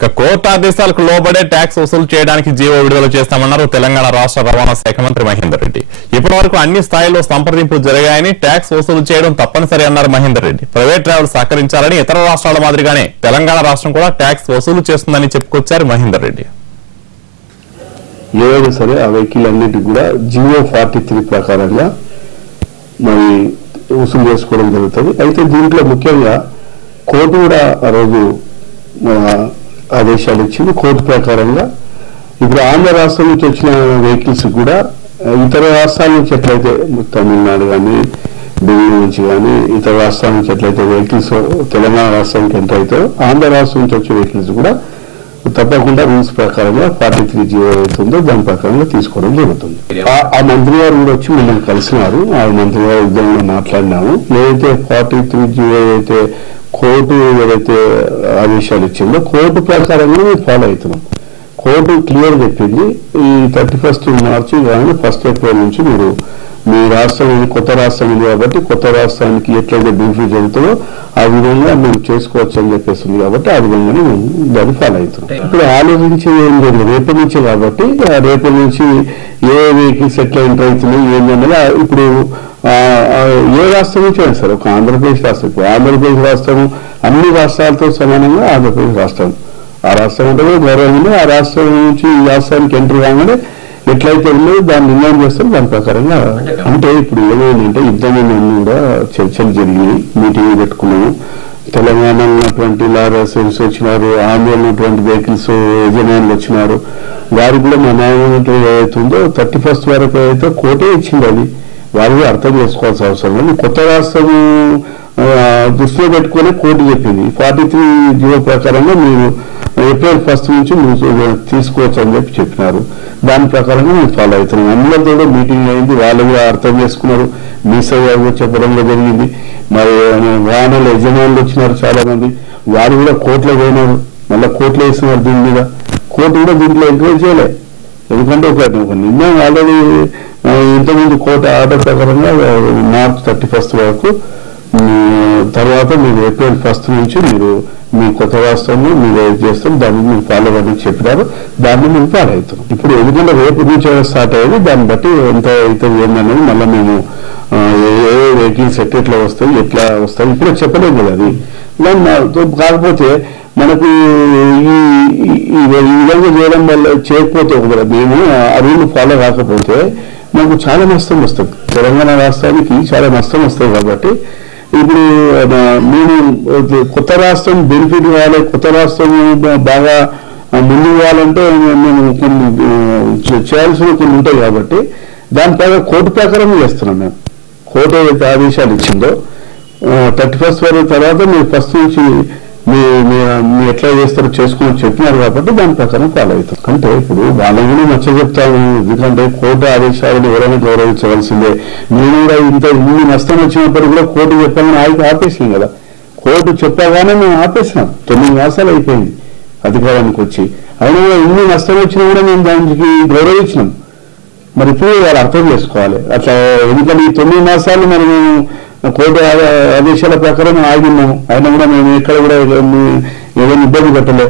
ఇక కోర్టు ఆదేశాలకు లోబడే ట్యాక్స్ వసూలు చేయడానికి జీవో విడుదల చేస్తామన్నారు తెలంగాణ రాష్ట్ర రవాణా శాఖ మంత్రి మహేందర్ రెడ్డి. ఇప్పటి వరకు అన్ని స్థాయిల్లో సంప్రదింపులు జరిగాయని, ట్యాక్స్ వసూలు చేయడం తప్పనిసరి అన్నారు మహేందర్ రెడ్డి. ప్రైవేట్ ట్రావెల్ సహకరించాలని, ఇతర రాష్ట్రాల మాదిరిగానే తెలంగాణ రాష్ట్రం కూడా ట్యాక్స్ వసూలు చేస్తుందని చెప్పుకొచ్చారు మహేందర్ రెడ్డి. ఏదైనా సరే ఆ వెహికల్ అన్నిటికీ కూడా జియో 43 ప్రకారంగా మరి వసూలు చేసుకోవడం జరుగుతుంది. అయితే దీంట్లో ముఖ్యంగా కోర్టు కూడా ఆ రోజు ఆదేశాలు ఇచ్చింది. కోర్టు ప్రకారంగా ఇప్పుడు ఆంధ్ర రాష్ట్రం నుంచి వచ్చిన వెహికల్స్ కూడా ఇతర రాష్ట్రాల నుంచి ఎట్లయితే తమిళనాడు కానీ బెంగళూరు నుంచి కానీ ఇతర రాష్ట్రాల నుంచి ఎట్లయితే వెహికల్స్ తెలంగాణ రాష్ట్రానికి ఎంటర్ అవుతాయో ఆంధ్ర రాష్ట్రం నుంచి వచ్చే వెహికల్స్ కూడా తప్పకుండా రూల్స్ ప్రకారంగా 43 జీవో అవుతుందో దాని ప్రకారంగా తీసుకోవడం జరుగుతుంది. ఆ మంత్రి గారు కూడా వచ్చి మిమ్మల్ని కలిసినారు. ఆ మంత్రి గారు ఉద్యమంలో మాట్లాడినాము. ఏదైతే 43 జీవో అయితే కోర్టు ఏదైతే ఆదేశాలు ఇచ్చిందో కోర్టు ప్రకారంగా మేము ఫాలో అవుతున్నాం. కోర్టు క్లియర్ చెప్పింది ఈ 31 మార్చి కానీ 1 ఏప్రిల్ నుంచి మీరు మీ రాష్ట్రం కొత్త రాష్ట్రం ఉంది కాబట్టి కొత్త రాష్ట్రానికి ఎట్లయితే బెనిఫిట్ జరుగుతుందో ఆ విధంగా మేము చేసుకోవచ్చు అని చెప్పేస్తుంది. కాబట్టి ఆ విధంగానే మేము దాన్ని ఫాలో అవుతున్నాం. ఇప్పుడు ఆలోచించి ఏం లేదు, రేపటి నుంచే కాబట్టి రేపటి నుంచి ఏ వెహికల్స్ ఎట్లా ఎంటర్ అవుతున్నాయి ఏంటన్నది ఇప్పుడు ఏ రాష్ట్రం నుంచి అయినా సరే ఒక ఆంధ్రప్రదేశ్ రాష్ట్రం, ఆంధ్రప్రదేశ్ రాష్ట్రం అన్ని రాష్ట్రాలతో సమానంగా ఆంధ్రప్రదేశ్ రాష్ట్రం ఆ రాష్ట్రం అంటే గౌరవంగా ఆ రాష్ట్రం నుంచి ఈ రాష్ట్రానికి ఎంటర్ కాగానే ఎట్లయితే ఉందో దాన్ని నిర్ణయం చేస్తారు. దాని ప్రకారంగా అంటే ఇప్పుడు ఏమైందంటే యుద్ధమైన కూడా చర్చలు జరిగినాయి, మీటింగ్ పెట్టుకున్నాము. తెలంగాణలో ఉన్నటువంటి లారీస్ వచ్చినారు, ఆంధ్రలో ఉన్నటువంటి వెహికల్స్ యజమానులు వచ్చినారు. వారికి కూడా మా న్యాయం ఏదైతుందో 31 వరకు అయితే కోర్టే ఇచ్చింది. అది వారికి అర్థం చేసుకోవాల్సిన అవసరం లేదు. కొత్త రాష్ట్రం దృష్టిలో పెట్టుకుని కోర్టు చెప్పింది 43 జీవో ప్రకారంగా మీరు ఏప్రిల్ 1 నుంచి మీరు తీసుకోవచ్చు అని చెప్పినారు. దాని ప్రకారంగా మేము ఫాలో అవుతున్నాం. అందరితో కూడా మీటింగ్ అయింది, వాళ్ళు కూడా అర్థం చేసుకున్నారు. మీసో చెప్పడం జరిగింది. మరి వాహనాల యజమానులు వచ్చినారు చాలా మంది, వారు కూడా కోర్టులో పోయినారు, మళ్ళీ కోర్టులో వేసినారు. దీని మీద కోర్టు కూడా దీంట్లో ఎంకరేజ్ చేయలే. ఎందుకంటే ఒక నిర్ణయం ఆల్రెడీ ఇంతకుముందు కోర్టు ఆర్డర్ ప్రకారంగా మార్చ్ 31 వరకు తర్వాత మీరు ఏప్రిల్ 1 నుంచి మీరు మీ కొత్త రాష్ట్రంలో మీరు చేస్తాం, దాన్ని మీరు ఫాలో అవ్వని చెప్పినారు. దాన్ని మేము ఫాలో అవుతున్నాం. ఇప్పుడు ఎందుకంటే రేపు నుంచి స్టార్ట్ అయ్యేది, దాన్ని బట్టి ఎంత అయితే ఏందనేది మళ్ళీ మేము ఏ వెహికల్స్ ఎట్లా వస్తాయి ఎట్లా వస్తాయి ఇప్పుడు చెప్పలేము కదా. అది కాకపోతే మనకు ఈ విధంగా చేయడం వల్ల చేయకపోతే ఒకవేళ మేము ఆ రూల్ ఫాలో కాకపోతే మనకు చాలా నష్టం వస్తుంది. తెలంగాణ రాష్ట్రానికి చాలా నష్టం వస్తుంది. కాబట్టి ఇప్పుడు మేము కొత్త రాష్ట్రం బెనిఫిట్ కావాలి, కొత్త రాష్ట్రం బాగా ముందుకు కావాలంటే మేము కొన్ని చేయాల్సిన కొన్ని ఉంటాయి. కాబట్టి దానిపైన కోర్టు ప్రకారం చేస్తున్నాం. మేము కోర్టు ఏదైతే ఆదేశాలు ఇచ్చిందో 31 వరకు తర్వాత మీరు 1 నుంచి మీ ఎట్లా చేస్తారో చేసుకుని చెప్పినారు. కాబట్టి దాని ప్రకారం ఫాలో అవుతాం. అంటే ఇప్పుడు వాళ్ళని కూడా నచ్చ చెప్తాము. ఎందుకంటే కోర్టు ఆదేశాలను ఎవరైనా గౌరవించవలసిందే. నేను కూడా ఇన్ని నష్టం వచ్చినప్పుడు కూడా కోర్టు చెప్పాలని ఆపేసాం కదా. కోర్టు చెప్పగానే మేము ఆపేసాం. 9 మాసాలు అయిపోయింది అధికారానికి వచ్చి. అయినా కూడా ఇన్ని నష్టం వచ్చినా కూడా మేము దానికి గౌరవించినాం. మరి ఇప్పుడు వాళ్ళు అర్థం చేసుకోవాలి అట్లా. ఎందుకంటే ఈ 9 మాసాలు మరి మేము కోర్టు ఆదేశాల ప్రకారం ఆగినాము. అయినా కూడా మేము ఎక్కడ కూడా ఏదైనా ఇబ్బంది పెట్టలే.